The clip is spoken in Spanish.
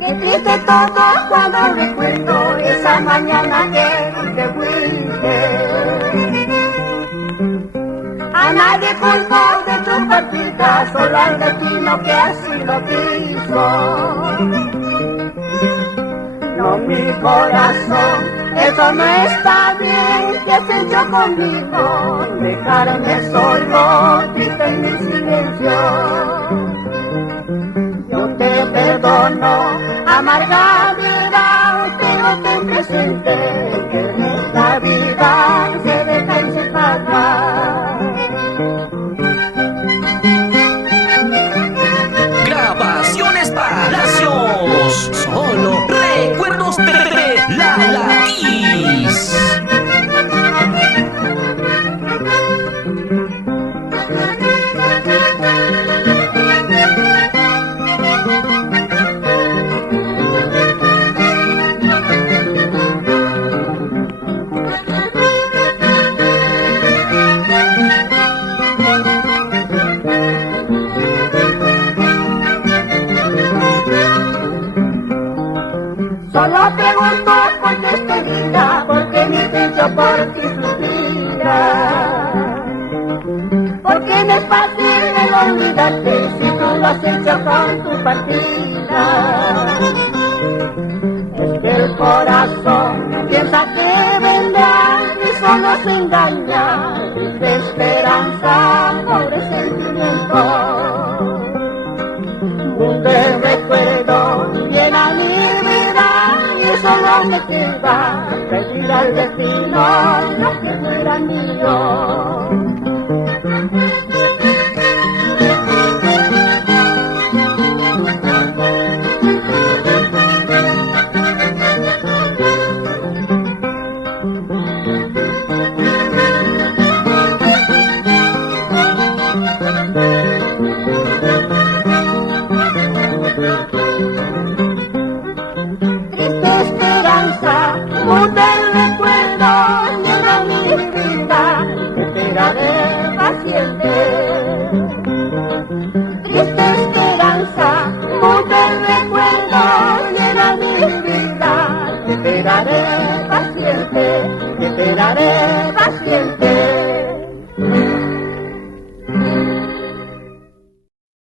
Qué triste todo cuando recuerdo esa mañana que te fuiste. A nadie culpo de tu partida, solo al destino que así lo quiso. No, mi corazón, eso no está bien, que has hecho conmigo, dejarme solo, triste en mi silencio. Yo te perdono, amarga vida, pero ten presente que en esta vida se deja y se paga. Grabaciones Palacios, solo recuerdos de la Laís. Solo pregunto por despedida, porque mi pecho por ti suspira. Porque no es fácil el olvidarte si tú lo has hecho con tu partida. Es que el corazón piensa que vendrá y solo se engaña, de esperanza, pobre sentimiento. Un recuerdo llena mi vida y solo me queda pedir al destino lo que fuera mío.